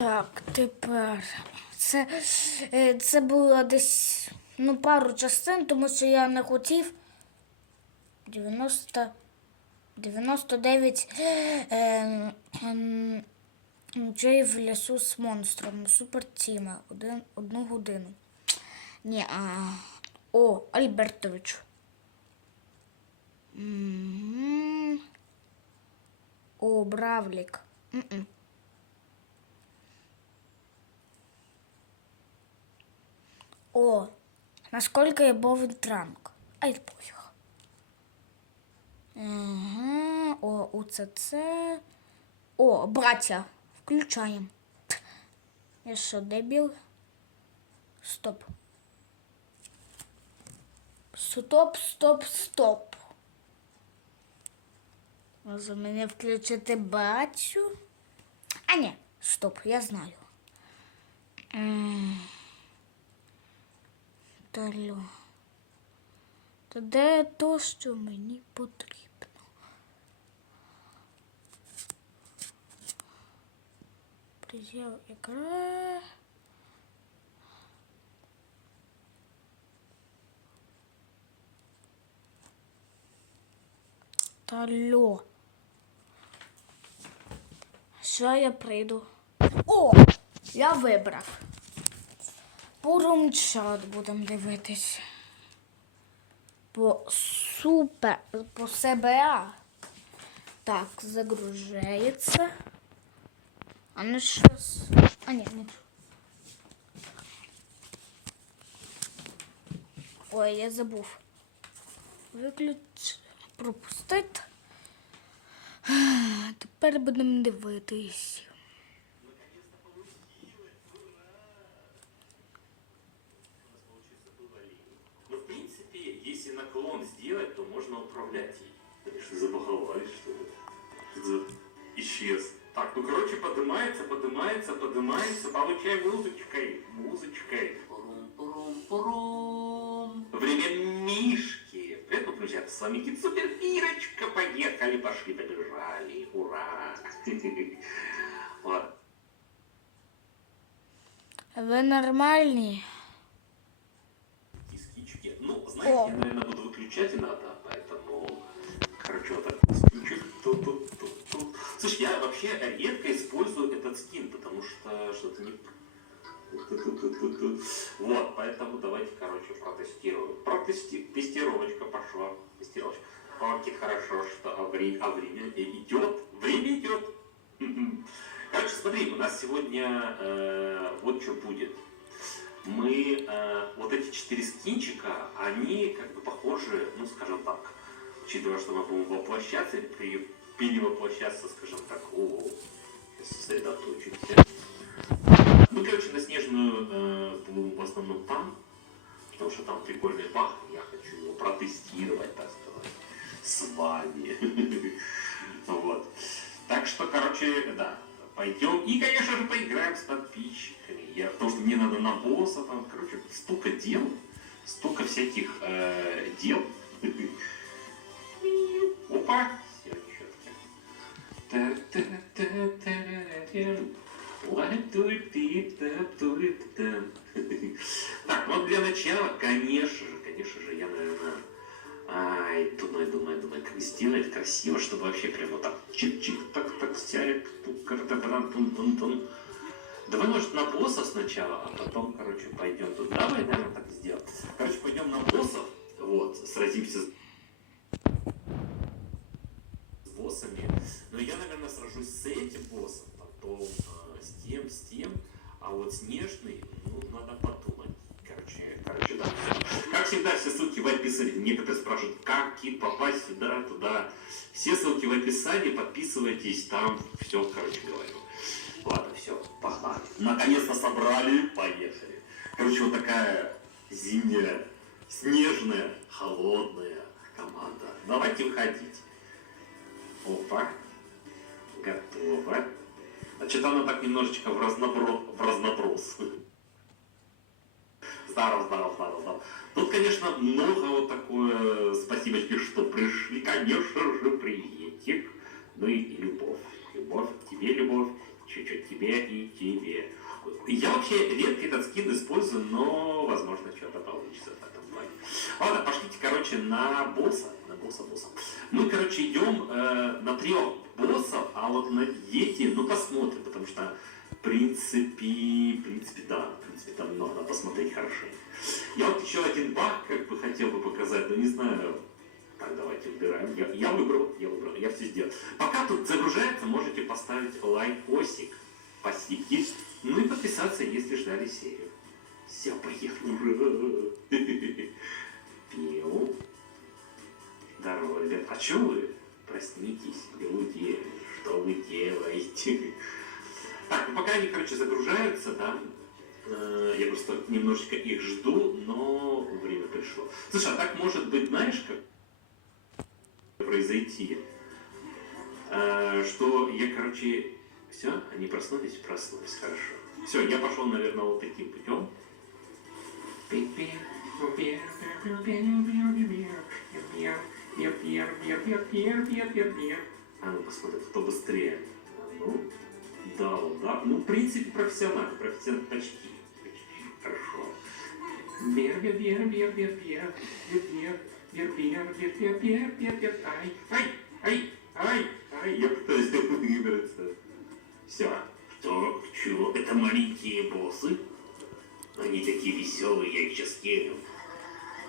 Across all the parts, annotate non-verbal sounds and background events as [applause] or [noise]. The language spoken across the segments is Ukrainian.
Так, тепер це, е, це було десь ну, пару частин, тому що я не хотів 90, 99 е, ночей в лісу з монстром. Супер Тіма. Один, одну годину. Ні, а, о, Альбертович. М, О, Бравлік. М-м. О, насколько я бовен транк. Ай, пофіг. Ага, о, УЦЦ. О, браття. Включаємо. Я що, дебіл? Стоп. Стоп, стоп, стоп. Може мені включити батю? А ні, стоп, я знаю. М. Та де то, що мені потрібно? Призяв ігра. Талю. Що я прийду? О! Я вибрав. Порумчат будемо дивитись. По супер по СБА. Так, загружається. А ну щас. А ні, не. Ой, я забув. Виключ. Пропустити. Тепер будемо дивитись. Так, ну, короче, поднимается, поднимается, поднимается. Получай музычкой, музычкой. Пурум-пурум-пурум. Время Мишки. Привет, друзья, с вами Кит Супер Ирочка. Поехали, пошли, побежали. Ура. [laughs] Ладно. Ви нормальні? Кискички. Ну, знаете, О. я, наверное, буду выключать иногда, поэтому... Короче, вот так скинчик. Ту-ту-ту-ту. Слушай, я вообще редко использую этот скин, потому что что-то не... [laughs] Вот, поэтому давайте, короче, протестируем. Протести... Тестировочка пошла. Тестировочка. Окей, хорошо, что а вре- а время идет. Время идет. [laughs] Короче, смотри, у нас сегодня э, вот что будет мы э, вот эти четыре скинчика, они как бы похожи, ну скажем так, учитывая, что мы будем воплощаться при, перевоплощаться, скажем так, о, сосредоточимся. Ну, короче, на снежную э, будем в основном там, потому что там прикольный баг, я хочу его протестировать, так сказать, с вами. [laughs] Вот. Так что, короче, да, пойдем и, конечно же, поиграем с подписчиками. Я, потому что мне надо на босса, там, короче, столько дел, столько всяких э, дел. [laughs] Опа! Так, ну для начала, конечно же, конечно же, я, наверное, ай, думаю, думаю, думаю, как сделать красиво, чтобы вообще прям вот так чик-чик, так-так, сяк, тук-кар-та-кран, тун-тун-тун. Давай, может, на боссов сначала, а потом, короче, пойдем тут. Давай, наверное, так сделаем. Короче, пойдем на боссов, вот, сразимся с боссами. Но я, наверное, сражусь с этим боссом, потом э, с тем, с тем. А вот снежный, ну, надо подумать. Короче, короче, да. Как всегда, все ссылки в описании. Некоторые спрашивают, как Кит попасть сюда, туда. Все ссылки в описании, подписывайтесь, там все, короче, говорю. Ладно, все, погнали. Наконец-то собрали, поехали. Короче, вот такая зимняя, снежная, холодная команда. Давайте выходить. Опа. Готово. Значит, она так немножечко в, разнобро... в разноброс. Здорово, здорово, здорово, здорово. Тут, конечно, много вот такое, спасибочки, что пришли, конечно же, приветик. Ну и любовь. Любовь, тебе любовь, Чуть-чуть тебе и тебе. Я вообще редко этот скин использую, но, возможно, что-то получится в этом плане. Ладно, пошлите, короче, на босса. На босса, босса. Мы, короче, идем э, на трех боссов, а вот на эти, ну, посмотрим, потому что, в принципе, в принципе, да, в принципе, там надо посмотреть хорошенько. Я вот еще один баг, как бы, хотел бы показать, но не знаю, так, давайте убираем. Я, я выбрал, я выбрал, я все сделал. Пока тут загружается, можете поставить лайкосик, спасибо. Ну и подписаться, если ждали серию. Все, поехали. Ура! [laughs] Пиу. Здорово, ребят. А что вы? Проснитесь, люди. Что вы делаете? Так, ну пока они, короче, загружаются, да, э, я просто немножечко их жду, но время пришло. Слушай, а так может быть, знаешь, как произойти, Э, что я, короче, все, они проснулись, проснулись, хорошо. Все, я пошел, наверное, вот таким путем. А ну посмотрим, кто быстрее. Ну, да, да. Ну, в принципе, профессионально, профессионально почти. Почти. Хорошо. Бер, бер, бер, бер, бер, бер, бер, бер, бер, бер, бер, бер, бер, бер, ай, ай, ай, ай, ай, я пытаюсь выбраться. Все. Кто, чего? Это маленькие боссы? Они такие веселые, я их сейчас кину.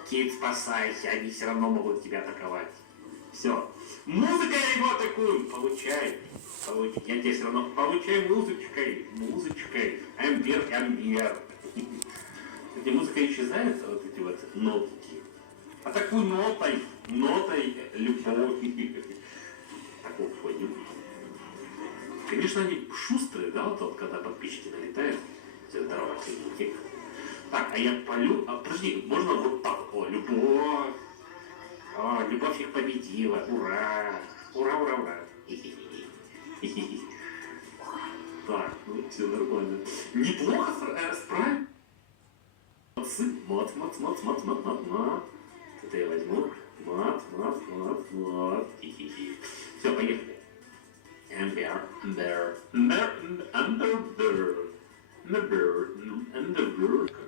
Кит, спасайся, они все равно могут тебя атаковать. Все. Музыка его атакую. Получай. Получай. Я тебе все равно получай музычкой. Музычкой. Ампер, ампер. Эти музыка исчезает, вот эти вот нотки. Атакуй нотой. Нотой любовь. Так вот, ходим. Конечно, они шустрые, да, вот, вот когда подписчики налетают. Все здорово. Так, а я полю... А, подожди, можно вот так? О, любовь. О, любовь их победила. Ура! Ура, ура, ура. [laughs] Так, ну все нормально. Неплохо э, справились. Молодцы. Мат, мат, мат, мат, мат, мат, мат. Это я возьму. Мат, мат, мат, мат. Все, поехали. Амбер, амбер, амбер, амбер, амбер, амбер.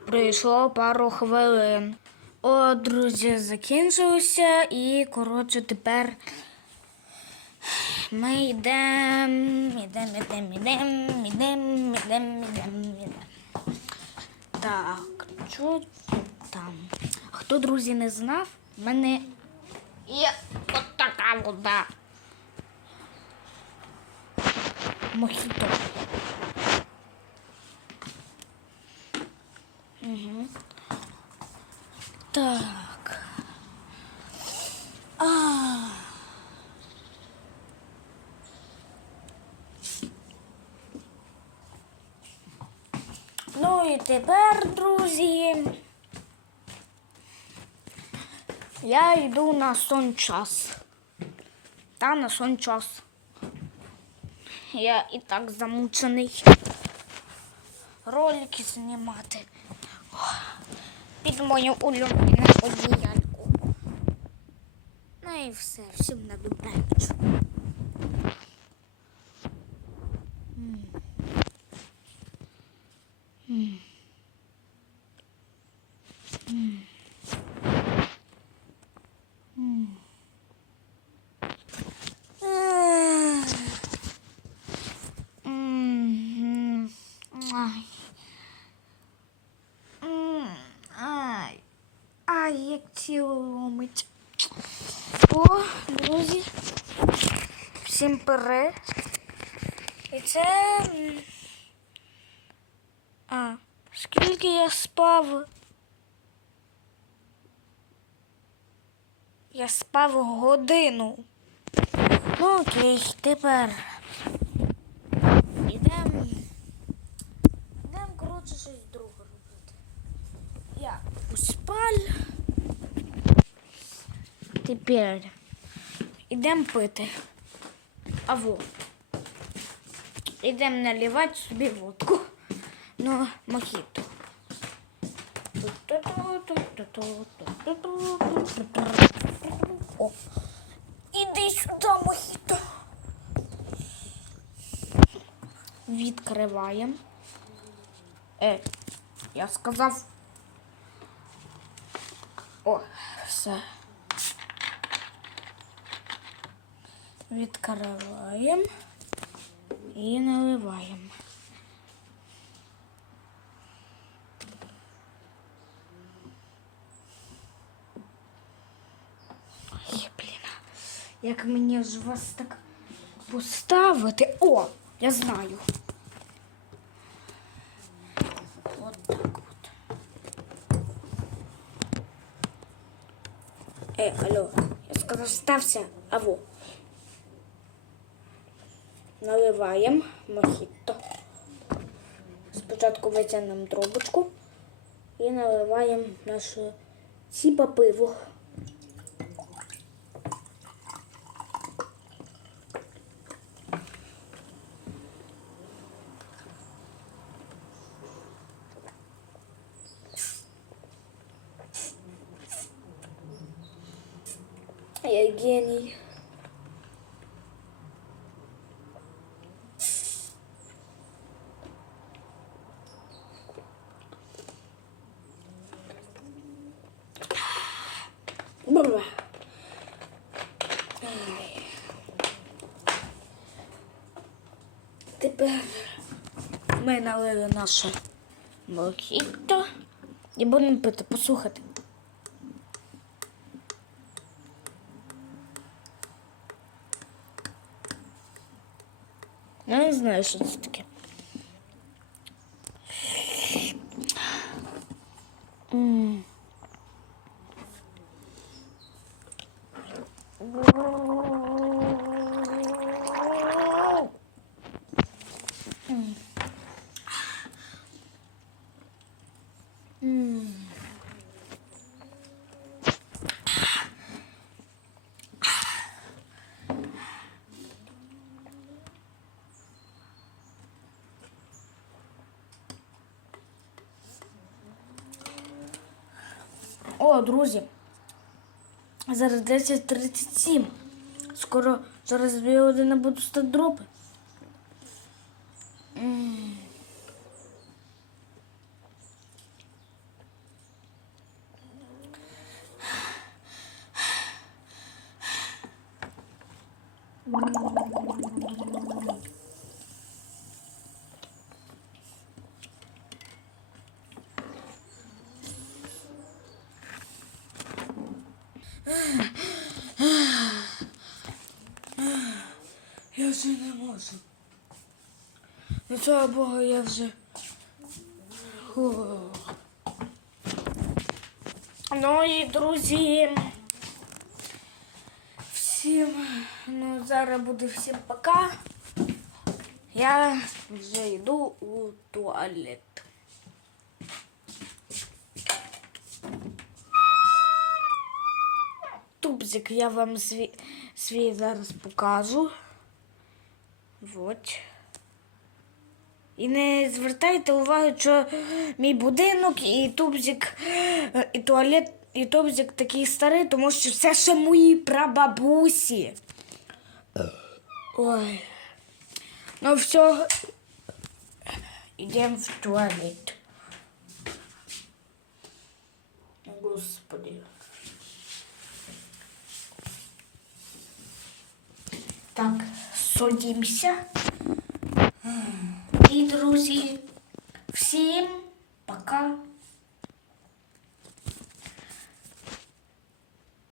Пройшло пару хвилин. О, друзі, закінчилося і, коротше, тепер ми йдемо, йдемо, йдемо, йдемо, йдемо, йдемо, йдемо. Так, що там? Хто, друзі, не знав, в мене є от така вода. Мохіто. Так. А. Ну і тепер, друзі, я йду на сон час. Та на сон час. Я і так замучений ролики знімати під мою улюблену одіянку. Ну і все, всім на добраніч. М. М. М. М. Ех. М. Ай. М, Ай. Ай, як тіло ломить. О, друзі. Всім пере. І це. А, скільки я спав? Я спав годину. Ну окей, тепер. Ідемо. Ідемо, коротше, щось друге робити. Я у спаль. Тепер ідемо пити. Аво. Ідемо наливати собі водку. Ну, мохіто. О, іди сюди, мохіто. відкриваємо. Е, я сказав. О, все. Відкриваємо і наливаємо. Ой, блін. Як мені ж вас так поставити? О, я знаю. От так от. Е, алло, я сказав, стався, аво. Наливаємо мохіто. Спочатку витягнемо трубочку і наливаємо наше сіпа пиво. Я гений. Бра. Ай. Тепер ми налили наше мохіто і будемо пити, послухати. Я не знаю, що це таке. М. М. М. О, друзі. Зараз 10.37. Скоро зараз дві години буду стати дропи. М. Я вже не можу. Від цього Бога я вже. Ну і друзі. Всім, ну зараз буде всім пока. Я вже йду у туалет. Тубзик я вам свій, свій зараз покажу. Вот. І не звертайте увагу, що мій будинок і тубзик, і туалет, і тубзик такий старий, тому що це ще мої прабабусі. Ой. Ну все. Йдемо в туалет. Господи. Так, садимся. І, друзі, всім пока.